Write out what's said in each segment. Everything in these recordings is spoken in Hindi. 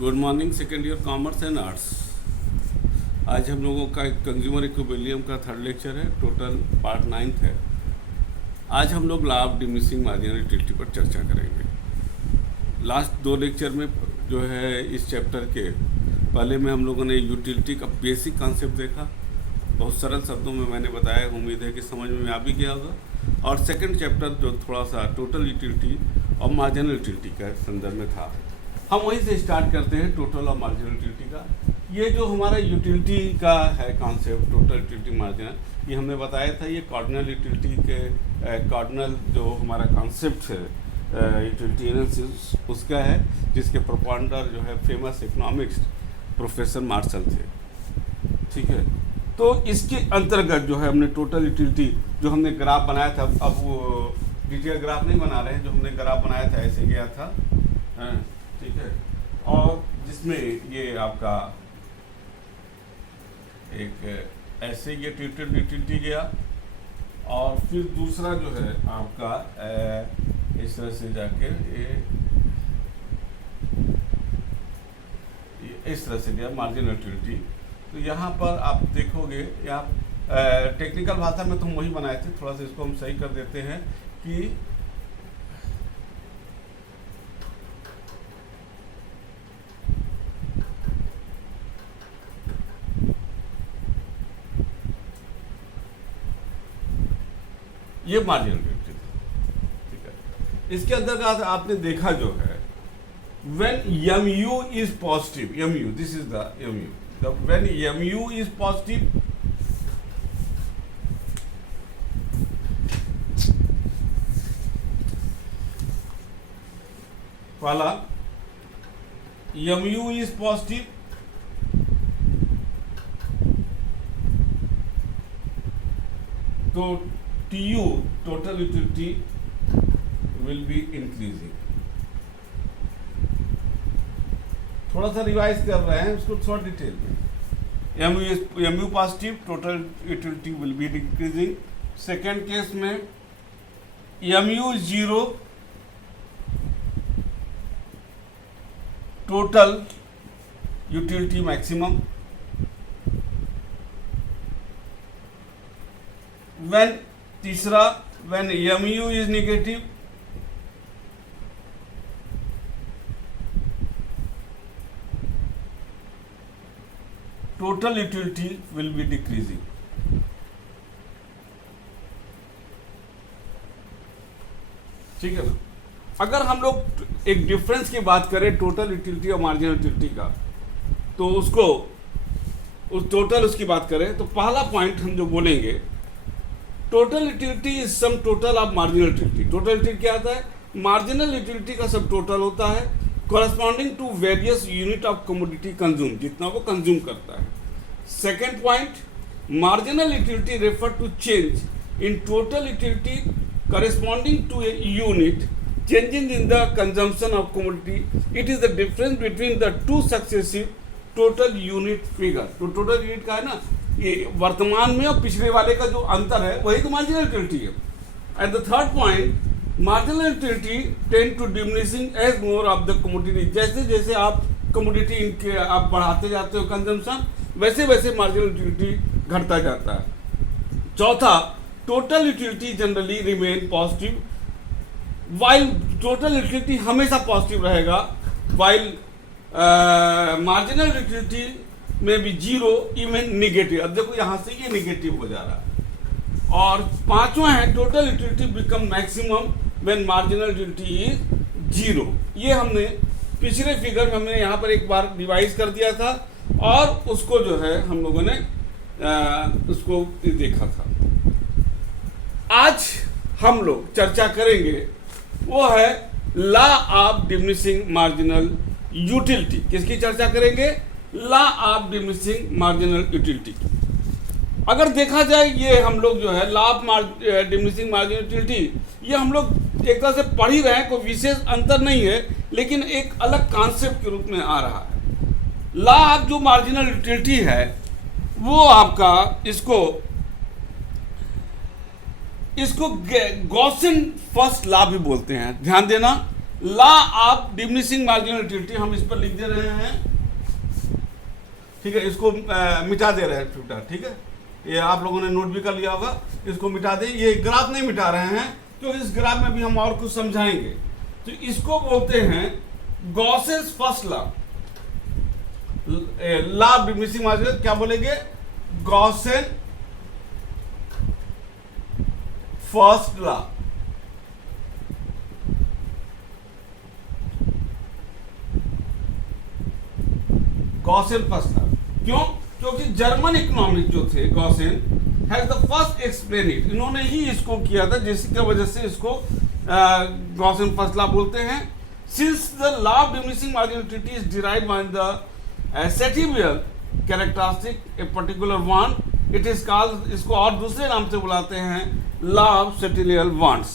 Good morning second year commerce and arts. आज हम लोगों का एक कंज्यूमर इक्विलिब्रियम का थर्ड लेक्चर है, टोटल पार्ट 9 है। आज हम लोग law of diminishing marginal utility पर चर्चा करेंगे। लास्ट 2 लेक्चर में जो है इस चैप्टर के पहले में हम लोगों ने यूटिलिटी का बेसिक कॉन्सेप्ट देखा, बहुत सरल शब्दों में मैंने बताया, उम्मीद है कि समझ में आ भी गया होगा। और सेकंड चैप्टर जो थोड़ा सा टोटल यूटिलिटी और मार्जिनल यूटिलिटी का संदर्भ में था, हम वहीं से स्टार्ट करते हैं टोटल और मार्जिनल यूटिलिटी का। ये जो हमारा यूटिलिटी का है कॉन्सेप्ट, टोटल यूटिलिटी मार्जिनल, ये हमने बताया था, ये कार्डिनल यूटिलिटी के कार्डिनल जो हमारा कॉन्सेप्ट है यूटिलिटी एनालिसिस उसका है, जिसके प्रोपॉन्डर जो है फेमस इकोनॉमिक्स प्रोफेसर मार्शल थे। ठीक है, तो इसके अंतर्गत जो है हमने टोटल यूटिलिटी जो हमने ग्राफ बनाया था, अब वो डिटेल ग्राफ नहीं बना रहे हैं, जो हमने ग्राफ बनाया था ऐसे गया था, ठीक है, और जिसमें ये आपका एक ऐसे ये टोटल यूटिलिटी गया, और फिर दूसरा जो है आपका इस तरह से जाके ये इस तरह से गया मार्जिनल यूटिलिटी। तो यहाँ पर आप देखोगे, यहाँ टेक्निकल भाषा में तो हम वही बनाए थे, थोड़ा सा इसको हम सही कर देते हैं कि ये मार्जिनल यूटिलिटी, ठीक है। इसके अंतर्गत आपने देखा जो है when mu is positive, mu, this is the mu, when mu is positive, वाला mu is positive, तो TU total utility will be increasing। थोड़ा सा रिवाइज कर रहे हैं उसको थोड़ा डिटेल में। mu positive, total utility will be decreasing. Second case में mu zero, total utility maximum. When तीसरा, when mu is negative, total utility will be decreasing. ठीक है ना। अगर हम लोग एक डिफरेंस की बात करें टोटल यूटिलिटी और मार्जिनल यूटिलिटी का, तो उसको उस टोटल उसकी बात करें तो पहला पॉइंट हम जो बोलेंगे, total utility is sum total of marginal utility. Total utility क्या होता है? मार्जिनल यूटिलिटी का सब टोटल होता है, corresponding to various unit of commodity consumed, जितना वो कंज्यूम करता है। Second point, marginal utility refer to change in total utility corresponding to a unit changing in the consumption of commodity. It is the difference between the two successive total unit figure। तो टोटल यूनिट का है ना, ये वर्तमान में और पिछले वाले का जो अंतर है वही तो मार्जिनल यूटिलिटी है। And the third point, marginal utility tend to diminishing as more of the commodity. जैसे जैसे आप कमोडिटी इनके आप बढ़ाते जाते हो कंजम्पशन, वैसे वैसे मार्जिनल यूटिलिटी घटता जाता है। चौथा, total utility generally remain positive, while total utility हमेशा पॉजिटिव रहेगा, वाइल मार्जिनल यूटिलिटी में भी जीरो इवन निगेटिव। अब देखो यहाँ से ये निगेटिव हो जा रहा है। और पांचवा है, total utility become maximum when marginal utility is zero. ये हमने पिछले फिगर में हमने यहाँ पर एक बार रिवाइज कर दिया था, और उसको जो है हम लोगों ने उसको देखा था। आज हम लोग चर्चा करेंगे वो है law of diminishing marginal utility. किसकी चर्चा करेंगे? Law of diminishing marginal utility. अगर देखा जाए, ये हम लोग जो है law of diminishing marginal utility, ये हम लोग एक तरह से पढ़ ही रहे हैं, कोई विशेष अंतर नहीं है, लेकिन एक अलग कॉन्सेप्ट के रूप में आ रहा है। लॉ ऑफ जो मार्जिनल यूटिलिटी है वो आपका इसको गॉसियन फर्स्ट लॉ भी बोलते हैं। ध्यान देना, law of diminishing marginal utility हम इस पर लिख दे रहे हैं, ठीक है, इसको मिटा दे रहे हैं टूटा, ठीक है, ये आप लोगों ने नोट भी कर लिया होगा, इसको मिटा दें। ये ग्राफ नहीं मिटा रहे हैं क्योंकि इस ग्राफ में भी हम और कुछ समझाएंगे। तो इसको बोलते हैं Gossen's first law, law of diminishing marginal, क्या बोलेंगे, Gossen first law. Gossen first law क्यों? क्योंकि जर्मन इकोनॉमिक जो थे Gossen has the first explain it, इन्होंने ही इसको किया था, जिसकी वजह से इसको गॉसेन फर्स्ट लॉ बोलते हैं। Since the law of diminishing marginal utility is derived by the satiable characteristic a particular one, it is called, इसको और दूसरे नाम से बुलाते हैं लॉ ऑफ सेटिलियर वांट्स,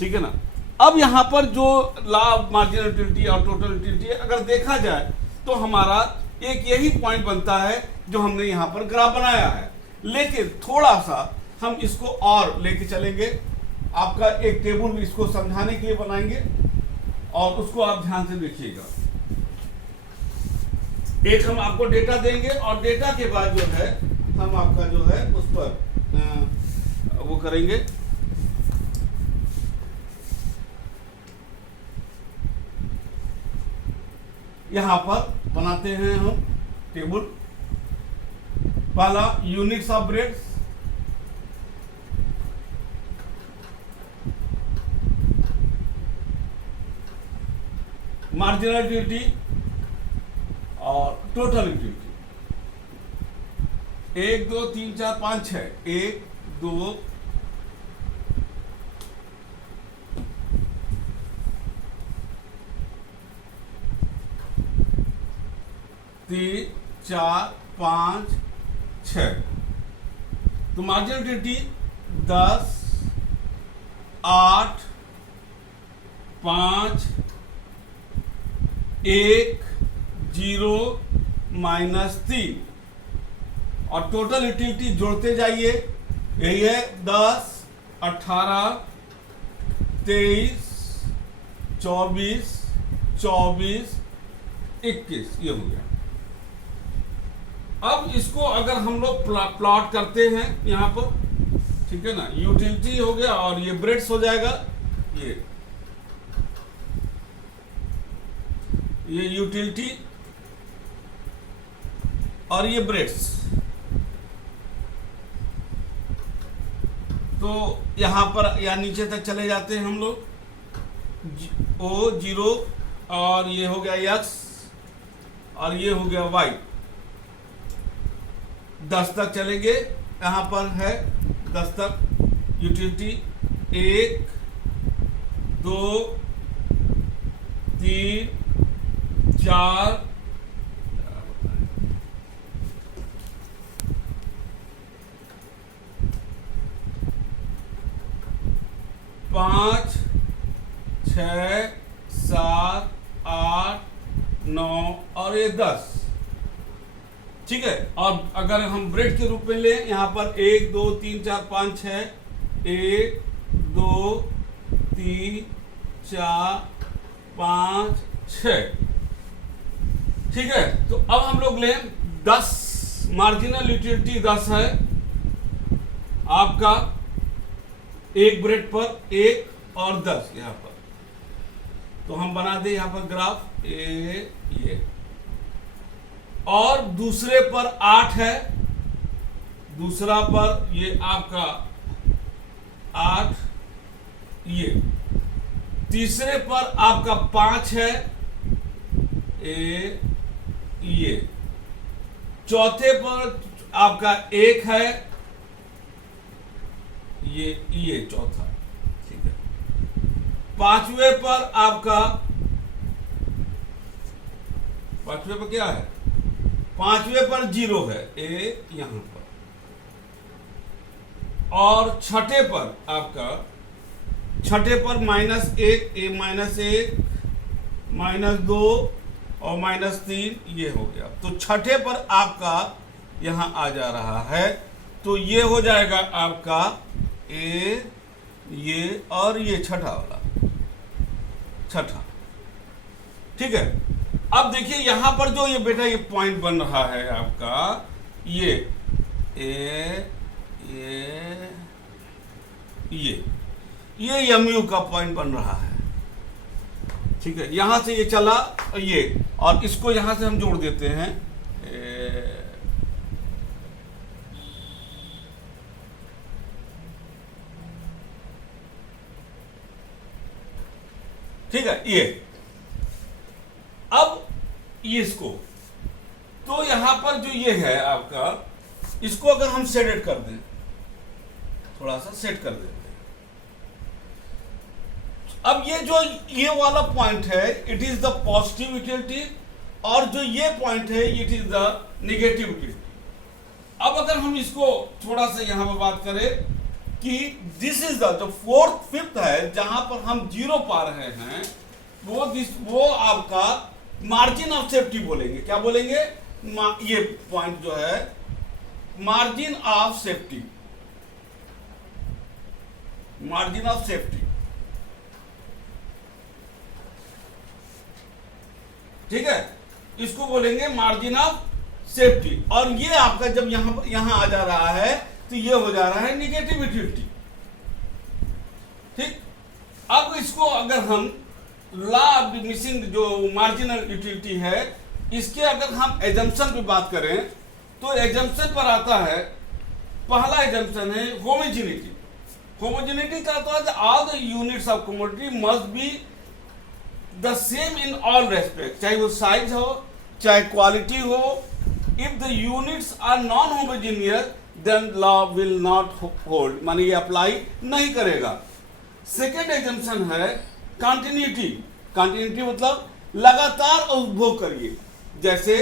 ठीक है ना। अब यहाँ पर जो लॉ ऑफ मार्जिनल यूटिलिटी और टोटल यूटिलिटी अगर देखा जाए तो हमारा एक यही पॉइंट बनता है जो हमने यहाँ पर ग्राफ बनाया है, लेकिन थोड़ा सा हम इसको और लेके चलेंगे। आपका एक टेबल इसको समझाने के लिए बनाएंगे और उसको आप ध्यान से देखिएगा। एक हम आपको डेटा देंगे और डेटा के बाद जो है हम आपका जो है उस पर वो करेंगे। यहां पर बनाते हैं हम टेबल। पहला units of breads, marginal utility और टोटल यूटिलिटी। 1 2 3 4 5 6, 1 2 3 4 5 6। तो मार्जिनल यूटिलिटी 10 8 5 1 0 -3 और टोटल यूटिलिटी जोड़ते जाइए, यही है 10 18 23 24 24 21, ये हो गया। अब इसको अगर हम लोग प्लॉट करते हैं यहां पर, ठीक है ना, यूटिलिटी हो गया और ये ब्रेड्स हो जाएगा, ये यूटिलिटी और ये ब्रेड्स। तो यहां पर या नीचे तक चले जाते हैं हम लोग, O 0 और ये हो गया X और ये हो गया Y, 10 तक चलेंगे। यहां पर है 10 तक यूटिलिटी 1 2 3 4 5 6 7 8 9 और ये 10, ठीक है। और अगर हम ब्रेड के रूप में ले, यहां पर 1 2 3 4 5 6, 1 2 3 4 5 6, ठीक है। तो अब हम लोग लें 10, मार्जिनल यूटिलिटी 10 है आपका, एक ब्रेड पर 1 और 10 यहां पर। तो हम बना दें यहां पर ग्राफ ये, और दूसरे पर 8 है, दूसरा पर ये आपका 8, ये तीसरे पर आपका 5 है, ये चौथे पर आपका 1 है, ये चौथा, ठीक है। पांचवे पर आपका, पांचवे पर क्या है, पांचवे पर 0 है, यहां पर। और छठे पर आपका, छठे पर -1, -1 -2 और -3, ये हो गया। तो छठे पर आपका यहां आ जा रहा है, तो ये हो जाएगा आपका ये और ये छठा वाला, छठा। ठीक है, अब देखिए यहां पर जो ये बेटा ये पॉइंट बन रहा है आपका, ये ये MU का पॉइंट बन रहा है। ठीक है, यहां से ये चला ये, और इसको यहां से हम जोड़ देते हैं ठीक है, ये अब ये इसको, तो यहां पर जो ये है आपका, इसको अगर हम सेट कर दें, थोड़ा सा सेट कर देते हैं, अब ये जो ये वाला पॉइंट है it is the positive utility, और जो ये पॉइंट है it is the negative utility. अब अगर हम इसको थोड़ा सा यहां पर बात करें कि दिस इज द जो फोर्थ फिफ्थ है जहां पर हम जीरो पा रहे हैं, वो आपका मार्जिन ऑफ सेफ्टी बोलेंगे। क्या बोलेंगे? ये पॉइंट जो है margin of safety, margin of safety. ठीक है, इसको बोलेंगे मार्जिन ऑफ सेफ्टी। और ये आपका जब यहां आ जा रहा है तो ये हो जा रहा है निगेटिव यूटिलिटी। ठीक, अब इसको अगर हम लॉ ऑफ डिमिनिशिंग जो मार्जिनल यूटिलिटी है, इसके अगर हम एजम्पशन पे बात करें तो एजम्पशन पर आता है, पहला एजम्पशन है होमोजेनिटी। होमोजेनिटी का तो है all the units of commodity must be the same in all respect, चाहे वो साइज हो चाहे क्वालिटी हो। If the units are non homogeneous then law will not hold, माने ये अप्लाई नहीं करेगा। सेकेंड एजम्पशन है कंटिन्यूटी। कंटिन्यूटी मतलब लगातार उपभोग करिए। जैसे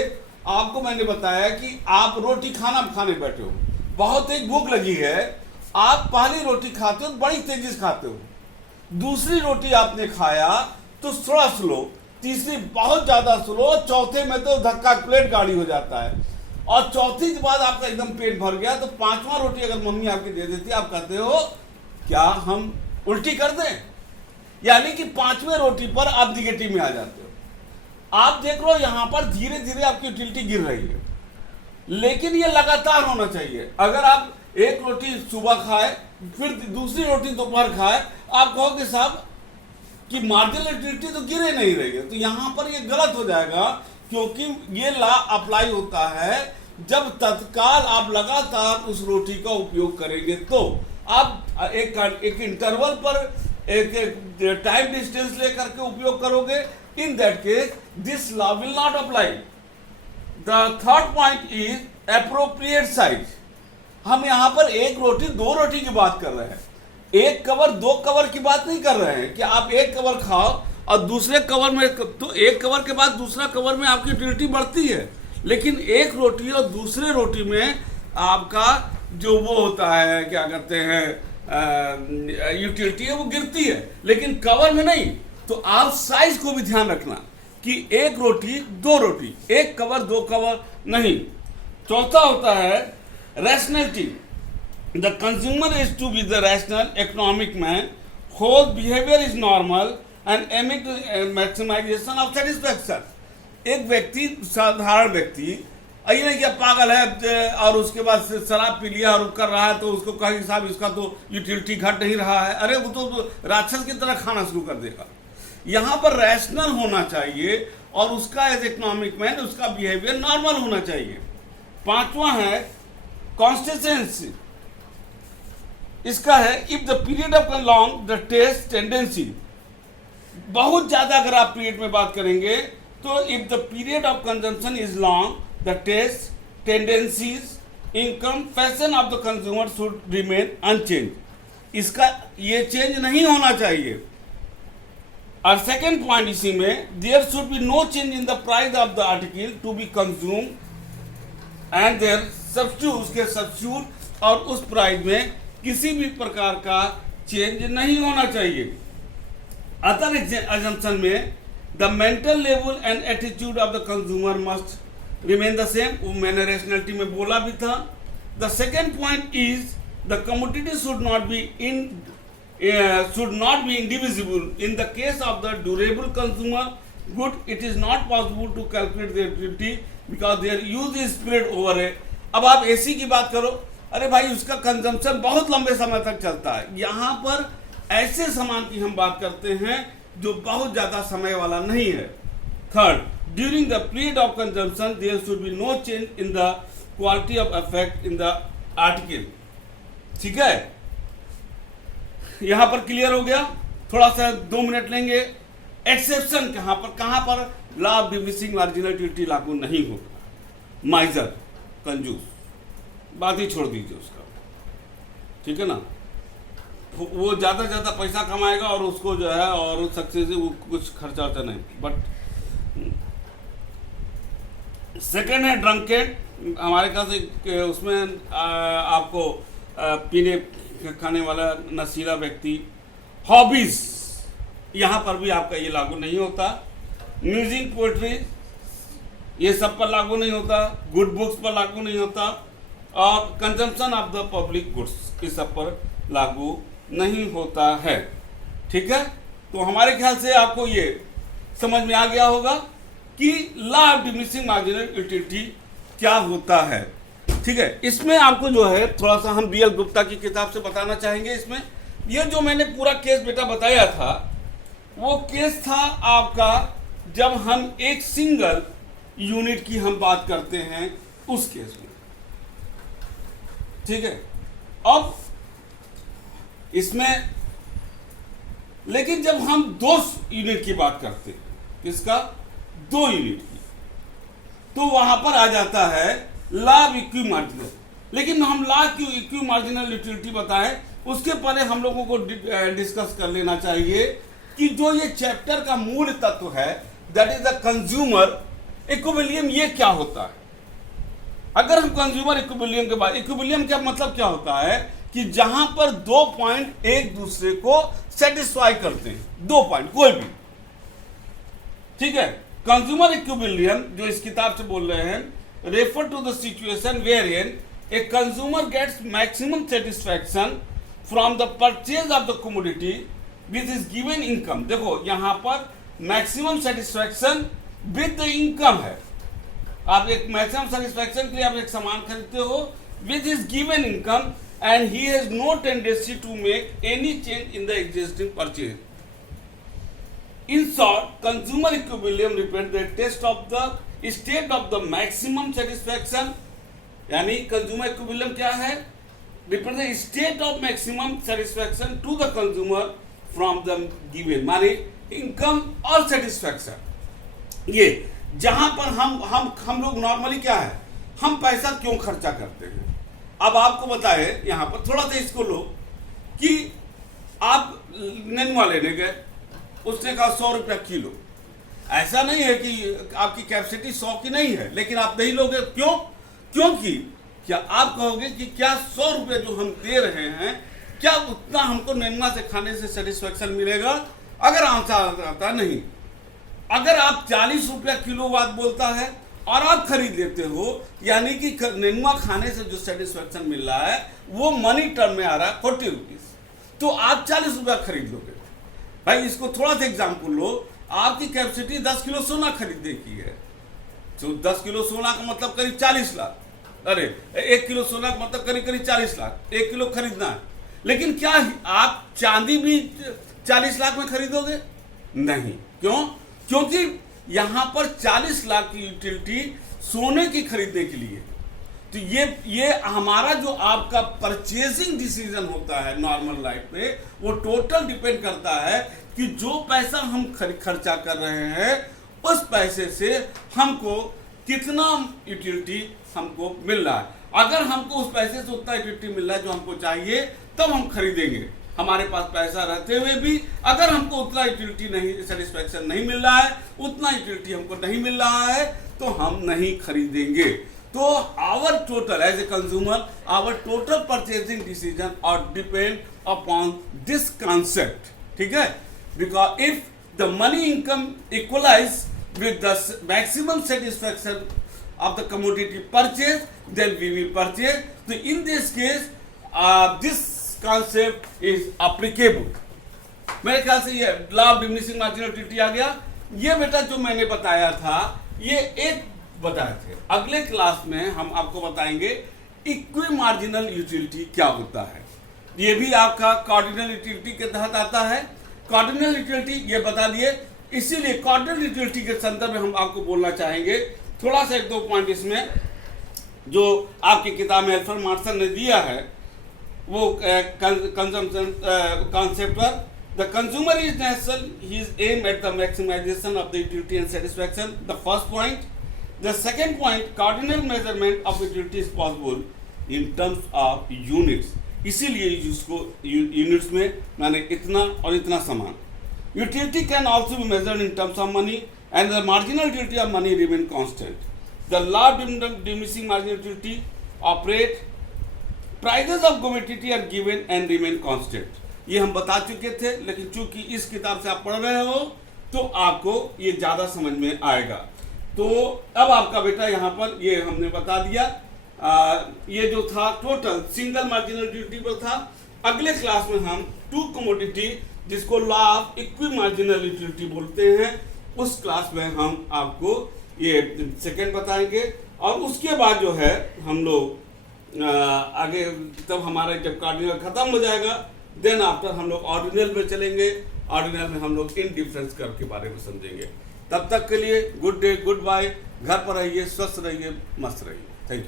आपको मैंने बताया कि आप रोटी खाने बैठे हो, बहुत तेज भूख लगी है, आप पहली रोटी खाते हो बड़ी तेजी से खाते हो, दूसरी रोटी आपने खाया तो थोड़ा स्लो, तीसरी बहुत ज्यादा स्लो, चौथे में तो धक्का प्लेट गाड़ी हो जाता है, और चौथी के बाद आपका एकदम पेट भर गया तो पांचवा रोटी अगर मम्मी आपकी दे देती है, आप कहते हो क्या हम उल्टी कर दें? यानी कि पांचवें रोटी पर आप निगेटिव में आ जाते हो। आप देख लो यहां पर धीरे धीरे आपकी यूटिलिटी गिर रही है, लेकिन ये लगातार होना चाहिए। अगर आप एक रोटी सुबह खाए फिर दूसरी रोटी दोपहर खाए, आप कहोगे साहब कि मार्जिनल यूटिलिटी तो गिरे नहीं रही है, तो यहां पर ये गलत हो जाएगा, क्योंकि ये लॉ अप्लाई होता है जब तत्काल आप लगातार उस रोटी का उपयोग करेंगे। तो आप एक इंटरवल पर एक टाइम डिस्टेंस लेकर के उपयोग करोगे, in that case this law will not apply. The third point is appropriate size. हम यहां पर एक रोटी दो रोटी की बात कर रहे हैं, एक कवर दो कवर की बात नहीं कर रहे हैं कि आप एक कवर खाओ और दूसरे कवर में, तो एक कवर के बाद दूसरा कवर में आपकी यूटिलिटी बढ़ती है, लेकिन एक रोटी और दूसरे रोटी में आपका जो वो होता है क्या कहते हैं यूटिलिटी है वो गिरती है, लेकिन कवर में नहीं। तो आप साइज को भी ध्यान रखना कि एक रोटी दो रोटी, एक कवर दो कवर नहीं। चौथा होता है rationality. The consumer is to be the rational economic man whole behaviour is normal and emit maximisation of satisfaction. एक व्यक्ति, साधारण व्यक्ति, ये नहीं क्या पागल है और उसके बाद शराब पी लिया और कर रहा है तो उसको कहेंगे साहब इसका तो यूटिलिटी घट नहीं रहा है, अरे वो तो राक्षस की तरह खाना शुरू कर देगा। यहाँ पर रैशनल होना चाहिए और उसका एज इकोनॉमिक मैन उसका बिहेवियर नॉर्मल होना चाहिए। पांचवा है कॉन्स्टिट्यूएंसी। इसका है if the period of long the taste tendency. बहुत ज्यादा अगर आप पीरियड में बात करेंगे तो if the period of consumption is long the taste, tendencies, income, fashion of the consumer should remain unchanged. इसका ये चेंज नहीं होना चाहिए। और सेकेंड पॉइंट इसी में, there should be no change in the price of the article to be consumed and their substitute, उसके substitute और उस प्राइस में किसी भी प्रकार का चेंज नहीं होना चाहिए। अदर assumption में the mental level and attitude of the consumer must remain the same, वो मैंने रैशनैलिटी में बोला भी था। The second point is the commodity should not be should not be indivisible. In the case of the durable consumer good, it is not possible to calculate their utility because their use is spread over a. अब आप एसी की बात करो, अरे भाई उसका कंजम्पशन बहुत लंबे समय तक चलता है। यहाँ पर ऐसे सामान की हम बात करते हैं जो बहुत ज़्यादा समय वाला नहीं है। Third, during the period of consumption there should be no change in the quality of effect in the article. ठीक है, यहां पर क्लियर हो गया। थोड़ा सा 2 मिनट लेंगे। एक्सेप्शन कहां पर law of diminishing marginal utility लागू नहीं होगा। माइजर, कंजूस, बात ही छोड़ दीजिए उसका, ठीक है ना। वो ज्यादा पैसा कमाएगा और उसको जो है और सक्सेस से वो कुछ खर्चा होता नहीं। बट सेकेंड है ड्रंकेड, हमारे पास उसमें आपको पीने खाने वाला नशीला व्यक्ति। हॉबीज, यहाँ पर भी आपका ये लागू नहीं होता। म्यूजिक, पोएट्री, ये सब पर लागू नहीं होता। गुड बुक्स पर लागू नहीं होता। और consumption of the public goods, इस सब पर लागू नहीं होता है। ठीक है, तो हमारे ख्याल से आपको ये समझ में आ गया होगा कि law of diminishing marginal utility क्या होता है। ठीक है, इसमें आपको जो है थोड़ा सा हम बीएल गुप्ता की किताब से बताना चाहेंगे। इसमें ये जो मैंने पूरा केस बेटा बताया था, वो केस था आपका जब हम एक सिंगल यूनिट की हम बात करते हैं उस केस में। ठीक है, अब इसमें लेकिन जब हम 2 यूनिट की बात करते हैं, किसका, 2 यूनिट की, तो वहां पर आ जाता है लॉ ऑफ इक्वी मार्जिनल। लेकिन हम लॉ की इक्वी मार्जिनल यूटिलिटी बताएं उसके पहले हम लोगों को डिस्कस कर लेना चाहिए कि जो ये चैप्टर का मूल तत्व है, that is the consumer equilibrium, ये क्या होता है। अगर हम कंज्यूमर इक्विलिब्रियम के बाद, इक्विलिब्रियम का मतलब क्या होता है कि जहां पर 2 पॉइंट एक दूसरे को सेटिस्फाई करते हैं, 2 पॉइंट कोई भी। ठीक है, कंज्यूमर इक्विलिब्रियम जो इस किताब से बोल रहे हैं, refer to the situation wherein a consumer gets maximum satisfaction from the purchase of the commodity with his given income। देखो यहां पर maximum satisfaction with the income है। आप एक maximum satisfaction के लिए आप एक सामान खरीदते हो with his given income and he has no tendency to make any change in the existing purchase। In short, consumer equilibrium represents the test of the state of the maximum satisfaction. यानी कंज्यूमर इक्विलिब्रियम क्या है, represent state of maximum satisfaction to the consumer from the given, माने इनकम और सेटिस्फैक्शन। ये जहां पर हम लोग नॉर्मली क्या है, हम पैसा क्यों खर्चा करते हैं। अब आपको बताए यहां पर थोड़ा सा इसको लो कि आप नेनुआ लेने गए, उसने कहा 100 रुपया किलो। ऐसा नहीं है कि आपकी कैपेसिटी 100 की नहीं है, लेकिन आप नहीं लोगे। क्यों? क्योंकि क्या आप कहोगे कि क्या 100 रुपये जो हम दे रहे हैं, क्या उतना हमको नेनुआ से खाने से सेटिस्फैक्शन मिलेगा? अगर आंसर आता नहीं। अगर आप 40 रुपया किलो बात बोलता है और आप खरीद लेते हो, यानी कि नेनुआ खाने से जो सेटिस्फैक्शन मिल रहा है वो मनी टर्म में आ रहा है 40 रुपीज, तो आप 40 रुपया खरीद लोगे। भाई इसको थोड़ा सा एग्जाम्पल लो, आपकी कैपेसिटी 10 किलो सोना खरीदने की है, तो 10 किलो सोना का मतलब करीब 40 लाख। अरे 1 किलो सोना का मतलब करीब 40 लाख, 1 किलो खरीदना है। लेकिन क्या आप चांदी भी 40 लाख में खरीदोगे? नहीं। क्यों? क्योंकि यहां पर 40 लाख की यूटिलिटी सोने की खरीदने के लिए। तो ये हमारा जो आपका परचेजिंग डिसीजन होता है नॉर्मल लाइफ में, वो टोटल डिपेंड करता है कि जो पैसा हम खर्चा कर रहे हैं उस पैसे से हमको कितना यूटिलिटी हमको मिल रहा है। अगर हमको उस पैसे से उतना यूटिलिटी मिल रहा है जो हमको चाहिए, तब हम खरीदेंगे। हमारे पास पैसा रहते हुए भी अगर हमको उतना यूटिलिटी नहीं, सेटिस्फैक्शन नहीं मिल रहा है, उतना यूटिलिटी हमको नहीं मिल रहा है, तो हम नहीं खरीदेंगे। तो our total as a consumer, our total purchasing decision और डिपेंड अपॉन दिस कॉन्सेप्ट। ठीक है, because if the money income equalise with the maximum satisfaction of the commodity purchase, then we will purchase. So in this case, this concept is applicable. मेरे ख्याल से ये law of diminishing marginal utility आ गया। ये बेटा जो मैंने बताया था ये एक बताए थे। अगले क्लास में हम आपको बताएंगे इक्वी मार्जिनल यूटिलिटी क्या होता है। ये भी आपका कार्डिनल यूटिलिटी के तहत आता है। कार्डिनल यूटिलिटी ये बता दिए, इसीलिए कार्डिनल यूटिलिटी के संदर्भ में हम आपको बोलना चाहेंगे थोड़ा सा एक दो पॉइंट इसमें जो आपकी किताब में एल्फ्रेड मार्शल ने दिया है वो कंजम्पशन कॉन्सेप्ट पर। The consumer is natural, his aim at the maximization of the utility and satisfaction, the first point. The second point, cardinal measurement of utility is possible in terms of units. इसीलिए इसको यूनिट्स में माने इतना और इतना समान। Utility can also be measured in terms of money and the marginal utility of money remain constant. The law of diminishing marginal utility operate, prices of commodity are given and remain constant. ये हम बता चुके थे, लेकिन चूंकि इस किताब से आप पढ़ रहे हो तो आपको ये ज़्यादा समझ में आएगा। तो अब आपका बेटा यहाँ पर ये हमने बता दिया। ये जो था टोटल सिंगल मार्जिनल यूटिलिटी पर था। अगले क्लास में हम टू कमोडिटी जिसको law of equi marginal utility बोलते हैं उस क्लास में हम आपको ये सेकेंड बताएंगे। और उसके बाद जो है हम लोग आगे तब हमारा जब कार्डिनल खत्म हो जाएगा देन आफ्टर हम लोग ऑर्डिनल में चलेंगे। ऑर्डिनल में हम लोग इनडिफरेंस कर्व के बारे में समझेंगे। तब तक के लिए गुड डे, गुड बाय। घर पर रहिए, स्वस्थ रहिए, मस्त रहिए।